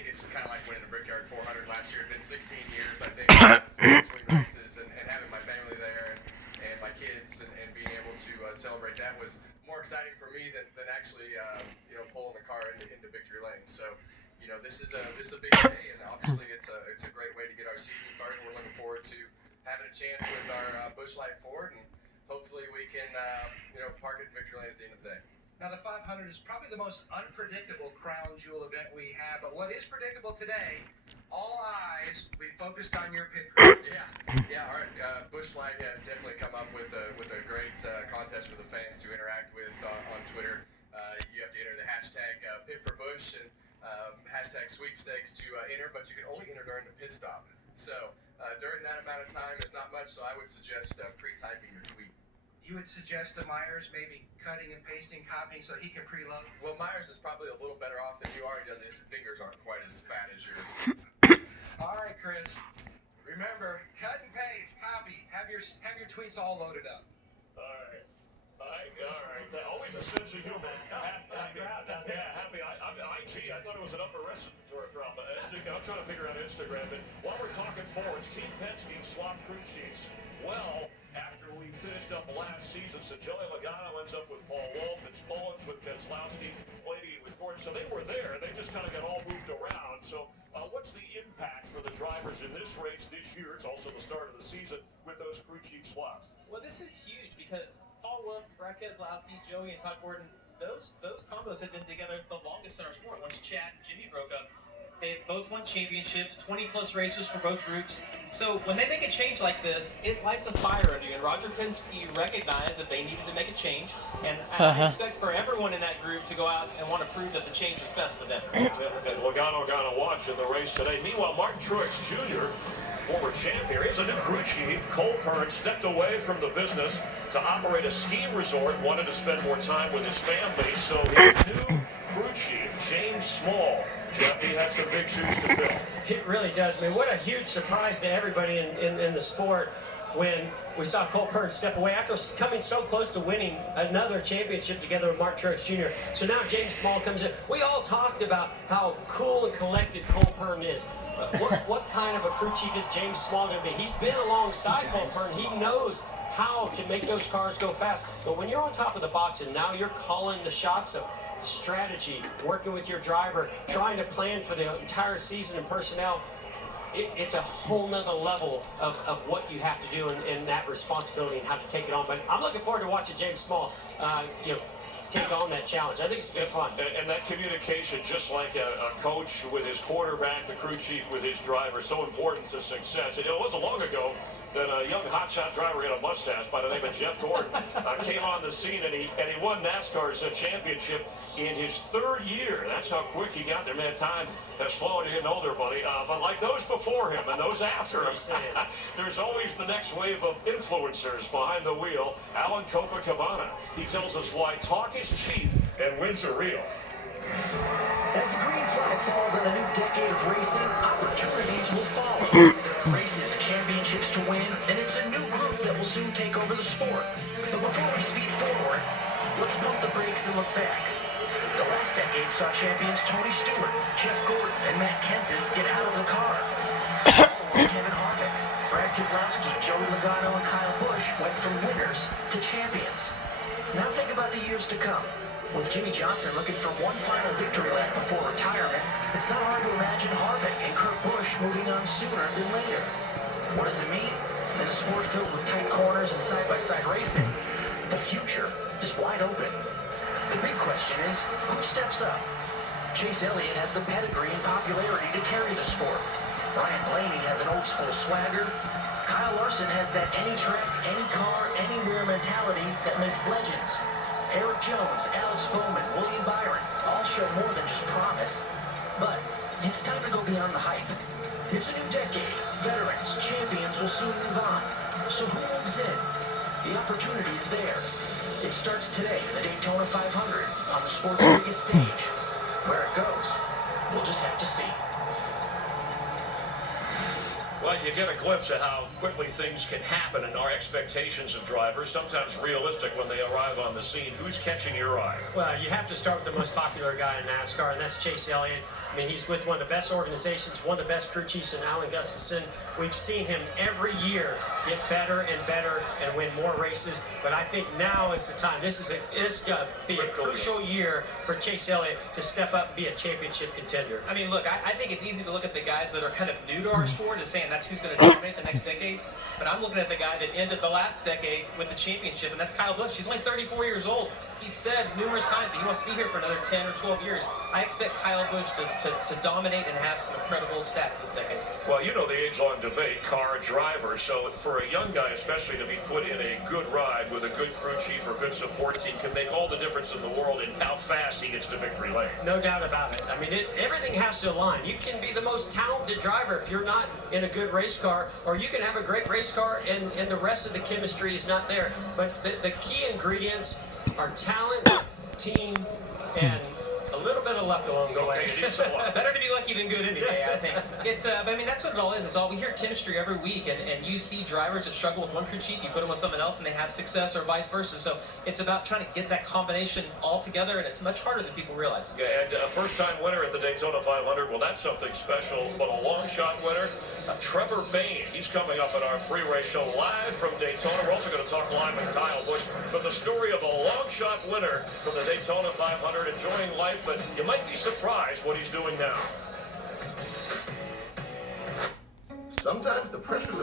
think it's kind of like winning the Brickyard 400 last year. It's been 16 years, I think, between races and having my family there and my kids and being able to celebrate that was more exciting for me than actually pulling the car into victory lane. So this is a big day, and obviously it's a great way to get our season started. We're looking forward to having a chance with our Busch Light Ford, and hopefully we can park it in victory lane at the end of the day. Now, the 500 is probably the most unpredictable crown jewel event we have, but what is predictable today, all eyes will be focused on your pit crew. Yeah. Our Busch Light has definitely come up with a great contest for the fans to interact with on Twitter. You have to enter the hashtag Pit for Busch and hashtag sweepstakes to enter, but you can only enter during the pit stop. So during that amount of time, there's not much, so I would suggest pre-typing your tweet. You would suggest to Myers maybe cutting and pasting, copying so he can preload? Well, Myers is probably a little better off than you are. His fingers aren't quite as fat as yours. All right, Chris. Remember, cut and paste, copy. Have your tweets all loaded up. All right. Always a sense of humor. Happy. I thought it was an upper respiratory problem. I'm trying to figure out Instagram. And while we're talking forwards, Team Penske swapped crew sheets. Well, after we finished up last season, so Joey Logano ends up with Paul Wolf, and Spollins with Keselowski, Lady with Gordon. So they were there. They just kind of got all moved around. So what's the impact for the drivers in this race this year? It's also the start of the season with those crew chief swaps. Well, this is huge because Paul Wolf, Brad Keselowski, Joey, and Todd Gordon, those combos have been together the longest in our sport. Once Chad and Jimmy broke up, they both won championships, 20-plus races for both groups. So when they make a change like this, it lights a fire under you. And Roger Penske recognized that they needed to make a change. And I expect for everyone in that group to go out and want to prove that the change is best for them. And Logano got a watch in the race today. Meanwhile, Martin Truex Jr., former champ here, is a new crew chief. Cole Pearn stepped away from the business to operate a ski resort, wanted to spend more time with his family. So his new crew chief, James Small. Jeff, he has some big shoes to fill. It really does. I mean, what a huge surprise to everybody in the sport when we saw Cole Pearn step away after coming so close to winning another championship together with Mark Truex Jr. So now James Small comes in. We all talked about how cool and collected Cole Pearn is. What kind of a crew chief is James Small going to be? He's been alongside Cole Pearn. He knows how to make those cars go fast. But when you're on top of the box and now you're calling the shots of strategy, working with your driver, trying to plan for the entire season and personnel, it's a whole nother level of what you have to do and that responsibility and how to take it on. But I'm looking forward to watching James Small take on that challenge. I think it's good fun. And that communication, just like a coach with his quarterback, the crew chief with his driver, so important to success. It wasn't long ago that a young hotshot driver had a mustache by the name of Jeff Gordon came on the scene, and he won NASCAR's championship in his third year. That's how quick he got there. Man, time has flown. You're getting older, buddy. But like those before him and those after him, there's always the next wave of influencers behind the wheel. Alan Copacabana, he tells us why talk is cheap and wins are real. As the green flag falls in a new decade of racing, opportunities will follow. There are races and championships to win, and it's a new group that will soon take over the sport. But before we speed forward, let's pump the brakes and look back. The last decade saw champions Tony Stewart, Jeff Gordon, and Matt Kenseth get out of the car. Kevin Harvick, Brad Keselowski, Joey Logano, and Kyle Busch went from winners to champions. Now think about the years to come. With Jimmie Johnson looking for one final victory lap before retirement, it's not hard to imagine Harvick and Kurt Busch moving on sooner than later. What does it mean? In a sport filled with tight corners and side-by-side racing, the future is wide open. The big question is, who steps up? Chase Elliott has the pedigree and popularity to carry the sport. Ryan Blaney has an old-school swagger. Kyle Larson has that any track, any car, anywhere mentality that makes legends. Eric Jones, Alex Bowman, William Byron all show more than just promise. But it's time to go beyond the hype. It's a new decade. Veterans, champions will soon move on. So who moves in? The opportunity is there. It starts today in the Daytona 500 on the sport's biggest stage. Where it goes, we'll just have to see. Well, you get a glimpse of how quickly things can happen and our expectations of drivers, sometimes realistic when they arrive on the scene. Who's catching your eye? Well, you have to start with the most popular guy in NASCAR, and that's Chase Elliott. I mean, he's with one of the best organizations, one of the best crew chiefs in Alan Gustafson. We've seen him every year get better and better and win more races. But I think now is the time. This is going to be a crucial year for Chase Elliott to step up and be a championship contender. I mean, look, I think it's easy to look at the guys that are kind of new to our sport and saying that's who's going to dominate the next decade. But I'm looking at the guy that ended the last decade with the championship, and that's Kyle Busch. He's only 34 years old. He said numerous times that he wants to be here for another 10 or 12 years. I expect Kyle Busch to dominate and have some incredible stats this decade. Well, you know the age-long debate, car, driver. So for a young guy especially to be put in a good ride with a good crew chief or good support team can make all the difference in the world in how fast he gets to victory lane. No doubt about it. I mean, everything has to align. You can be the most talented driver if you're not in a good race car, or you can have a great race car and the rest of the chemistry is not there. But the key ingredients are talent, team, and a little bit of luck along the way. Better to be lucky than good any day, I think. I mean, that's what it all is. It's all, we hear chemistry every week, and you see drivers that struggle with one crew chief, you put them with someone else, and they have success, or vice versa. So it's about trying to get that combination all together, and it's much harder than people realize. Yeah, and a first-time winner at the Daytona 500, well, that's something special. But a long-shot winner, Trevor Bayne, he's coming up in our pre-race show live from Daytona. We're also going to talk live with Kyle Busch. But the story of a long-shot winner from the Daytona 500, enjoying life, but you might be surprised what he's doing now. Sometimes the pressures